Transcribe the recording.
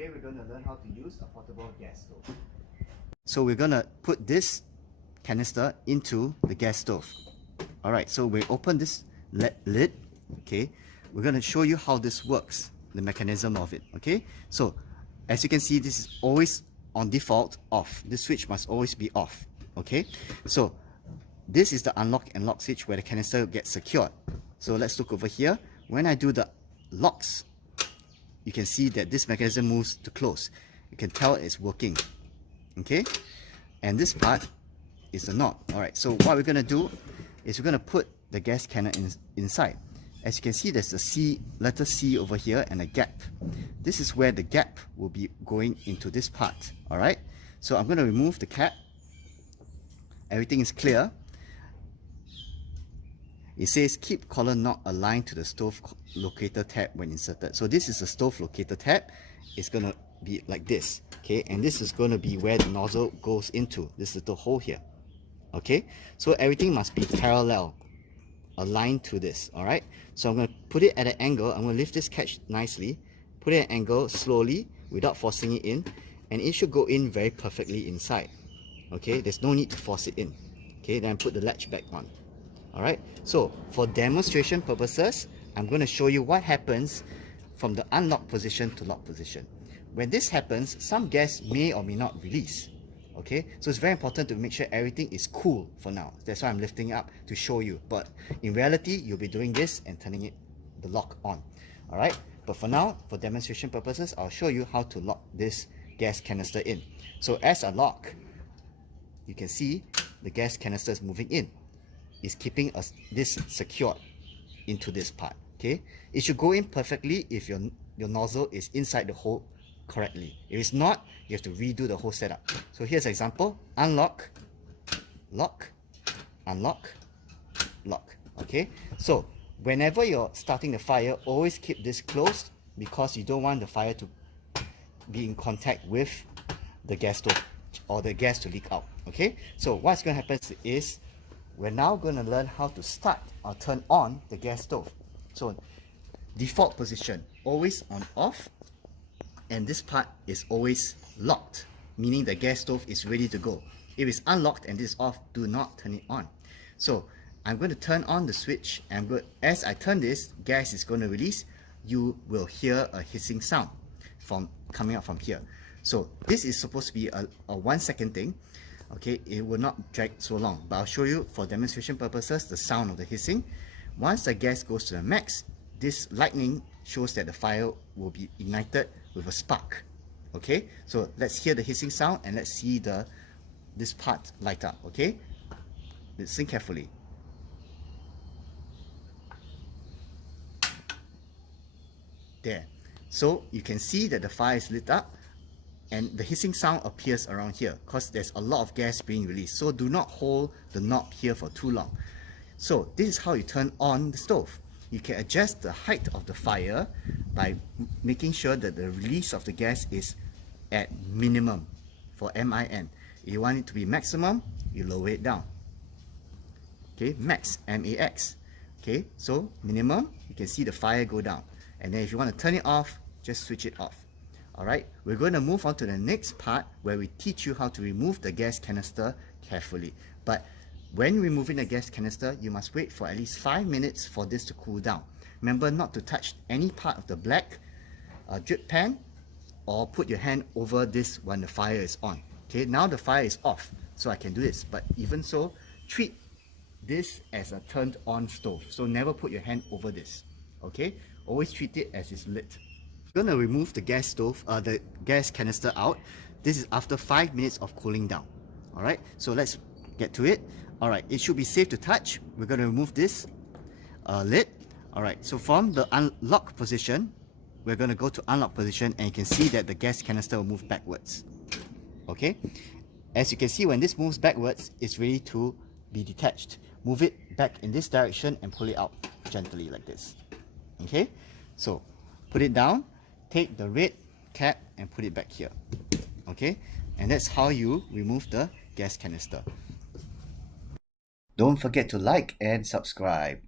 Today we're going to learn how to use a portable gas stove. So we're going to put this canister into the gas stove. Alright, so we open this lid. Okay, we're going to show you how this works, the mechanism of it. Okay, so as you can see, this is always on default off. This switch must always be off. Okay, so this is the unlock and lock switch where the canister gets secured. So let's look over here. When I do the locks, you can see that this mechanism moves to close. You can tell it's working. Okay, and this part is the knob. Alright, so what we're going to do is we're going to put the gas canner inside. As you can see, there's a letter C over here and a gap. This is where the gap will be going into this part. Alright, so I'm going to remove the cap. Everything is clear. It says keep collar knot aligned to the stove locator tab when inserted. So this is the stove locator tab. It's going to be like this. Okay, and this is going to be where the nozzle goes into this little hole here. Okay, so everything must be parallel, aligned to this. Alright, so I'm going to put it at an angle. I'm going to lift this catch nicely, put it at an angle slowly without forcing it in, and it should go in very perfectly inside. Okay, there's no need to force it in. Okay, then put the latch back on. Alright, so for demonstration purposes, I'm going to show you what happens from the unlock position to lock position. When this happens, some gas may or may not release. Okay, so it's very important to make sure everything is cool for now. That's why I'm lifting it up to show you. But in reality, you'll be doing this and turning the lock on. Alright, but for now, for demonstration purposes, I'll show you how to lock this gas canister in. So as I lock, you can see the gas canister is moving in. Is keeping this secured into this part. Okay, it should go in perfectly if your nozzle is inside the hole correctly. If it's not, you have to redo the whole setup. So here's an example: unlock, lock, unlock, lock. Okay, so whenever you're starting the fire, always keep this closed because you don't want the fire to be in contact with the gas stove or the gas to leak out. Okay, so what's going to happen is we're now going to learn how to start or turn on the gas stove. So default position, always on off, and this part is always locked, meaning the gas stove is ready to go. If it's unlocked and this is off, do not turn it on. So I'm going to turn on the switch, and as I turn this, gas is going to release. You will hear a hissing sound coming out from here. So this is supposed to be a 1 second thing. Okay, it will not drag so long, but I'll show you for demonstration purposes the sound of the hissing. Once the gas goes to the max, this lightning shows that the fire will be ignited with a spark. Okay, so let's hear the hissing sound and let's see this part light up. Okay, listen carefully. There, so you can see that the fire is lit up. And the hissing sound appears around here because there's a lot of gas being released. So do not hold the knob here for too long. So this is how you turn on the stove. You can adjust the height of the fire by making sure that the release of the gas is at minimum for MIN. If you want it to be maximum, you lower it down. Okay, max, MAX. Okay, so minimum, you can see the fire go down. And then if you want to turn it off, just switch it off. Alright, we're going to move on to the next part where we teach you how to remove the gas canister carefully. But when removing the gas canister, you must wait for at least 5 minutes for this to cool down. Remember not to touch any part of the black drip pan or put your hand over this when the fire is on. Okay, now the fire is off, so I can do this. But even so, treat this as a turned on stove. So never put your hand over this. Okay, always treat it as it's lit. We're going to remove the gas stove, the gas canister out. This is after 5 minutes of cooling down. Alright, so let's get to it. Alright, it should be safe to touch. We're going to remove this lid. Alright, so from the unlock position, we're going to go to unlock position, and you can see that the gas canister will move backwards. Okay, as you can see, when this moves backwards, it's ready to be detached. Move it back in this direction and pull it out gently like this. Okay, so put it down. Take the red cap and put it back here. Okay, and that's how you remove the gas canister. Don't forget to like and subscribe.